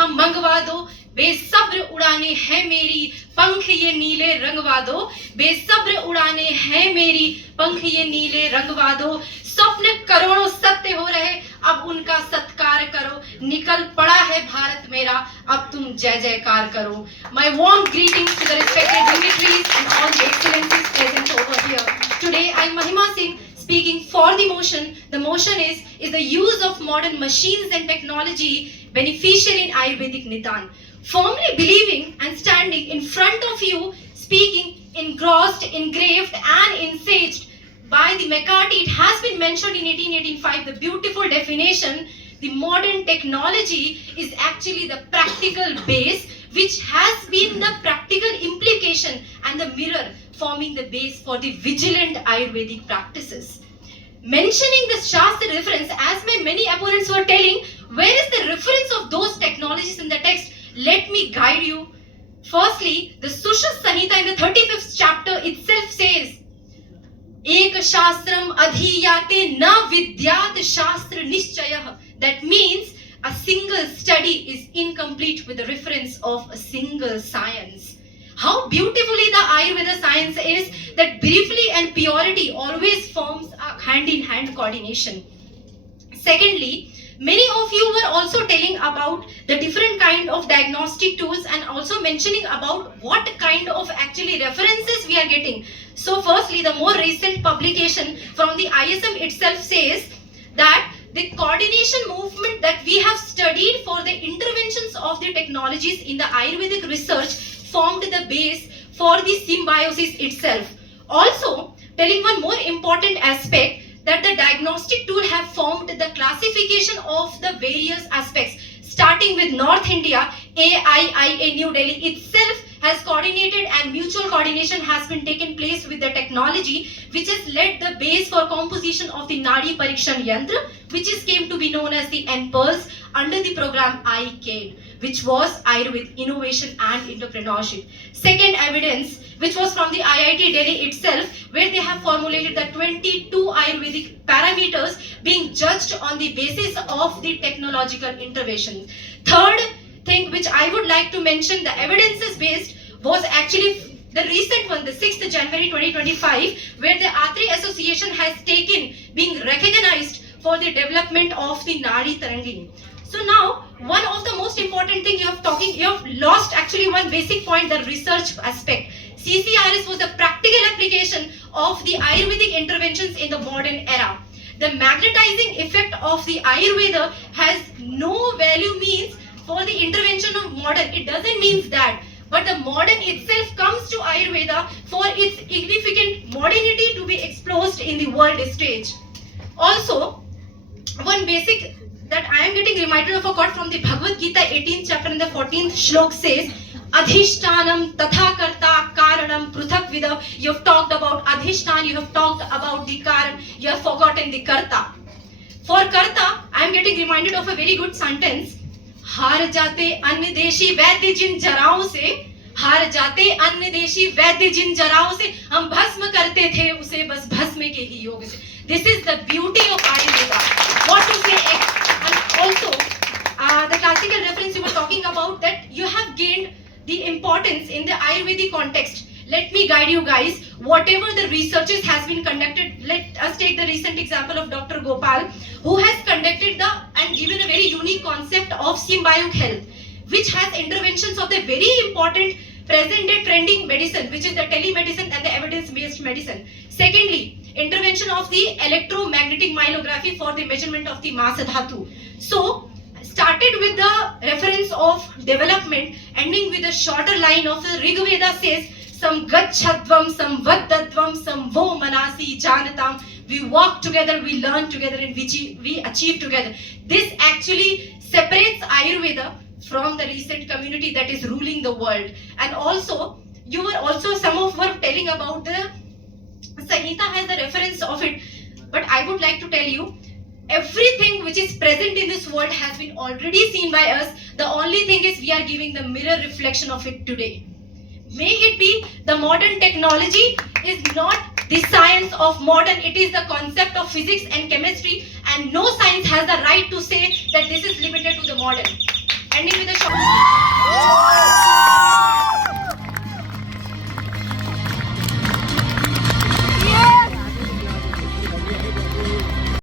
चंद्रमा मंगवा दो, बेसब्र उड़ाने हैं मेरी पंख ये नीले रंगवा दो, बेसब्र उड़ाने हैं मेरी पंख ये नीले रंगवा दो। स्वप्न करोड़ों सत्य हो रहे, अब उनका सत्कार करो, निकल पड़ा है भारत मेरा, अब तुम जय जयकार करो। My warm greetings to the respected dignitaries and all the excellencies present over here. Today I am Mahima Singh speaking for the motion. The motion is the use of modern machines and technology beneficial in Ayurvedic Nidan. Firmly believing and standing in front of you, speaking engrossed, engraved and ensaged by the McCarthy, it has been mentioned in 1885, the beautiful definition, the modern technology is actually the practical base which has been the practical implication and the mirror forming the base for the vigilant Ayurvedic practices. Mentioning the Shastra reference, as my many opponents were telling, where is the reference of those technologies in the text? Let me guide you. Firstly, the Sushruta Samhita in the 35th chapter itself says, Ek shastram adhiyate na vidyat shastra nischayah. That means a single study is incomplete with the reference of a single science. How beautifully the Ayurveda science is that briefly and purity always forms a hand-in-hand coordination. Secondly, many of you were also telling about the different kind of diagnostic tools and also mentioning about what kind of actually references we are getting. So firstly, the more recent publication from the ISM itself says that the coordination movement that we have studied for the interventions of the technologies in the Ayurvedic research formed the base for the symbiosis itself. Also, telling one more important aspect that the diagnostic tool have formed the classification of the various aspects. Starting with North India, AIIA New Delhi itself has coordinated and mutual coordination has been taken place with the technology which has led the base for composition of the Nadi Parikshan Yantra, which is came to be known as the NPERS under the program ICADE, which was Ayurveda Innovation and Entrepreneurship. Second evidence, which was from the IIT Delhi itself, where they have formulated the 22 Ayurvedic parameters being judged on the basis of the technological intervention. Third thing which I would like to mention, the evidences based was actually the recent one, the 6th January 2025, where the Atri Association has taken being recognized for the development of the Nadi Tarangini. So now, one of the most important thing you have lost actually one basic point, the research aspect. CCRS was the practical application of the Ayurvedic interventions in the modern era. The magnetizing effect of the Ayurveda has no value means for the intervention of modern. It doesn't mean that. But the modern itself comes to Ayurveda for its significant modernity to be exposed in the world stage. Also, one basic that I am getting reminded of a quote from the Bhagavad Gita 18th chapter and the 14th shlok says, Adhishtanam tatha karta karanam pruthak vidav. You have talked about Adhishtan, you have talked about the Karan, you have forgotten the Karta. For Karta, I am getting reminded of a very good sentence. हार जाते अन्य देशी वैद्य जिन जराओं से, हार जाते अन्य देशी वैद्य जिन जराओं से, हम भस्म करते थे उसे बस भस्म के ही योग से. This is the beauty of Ayurveda. What to say? And also, the classical reference you were talking about, that you have gained the importance in the Ayurvedic context. Let me guide you guys. Whatever the researches has been conducted, let us take the recent example of Dr. Gopal, who has conducted and given a very unique concept of symbiotic health, which has interventions of the very important present day trending medicine, which is the telemedicine and the evidence-based medicine. Secondly, intervention of the electromagnetic myelography for the measurement of the Masa Dhatu. So, started with the reference of development, ending with a shorter line of the Rig Veda says, Sam gacchadvam, sam vaddadvam, sam vo manasi janatam. We walk together, we learn together, and we achieve together. This actually separates Ayurveda from the recent community that is ruling the world. And also, some of were telling about the Samhita has the reference of it. But I would like to tell you, everything which is present in this world has been already seen by us. The only thing is we are giving the mirror reflection of it today. May it be the modern technology is not the science of modern, it is the concept of physics and chemistry, and no science has the right to say that this is limited to the modern. ending with a short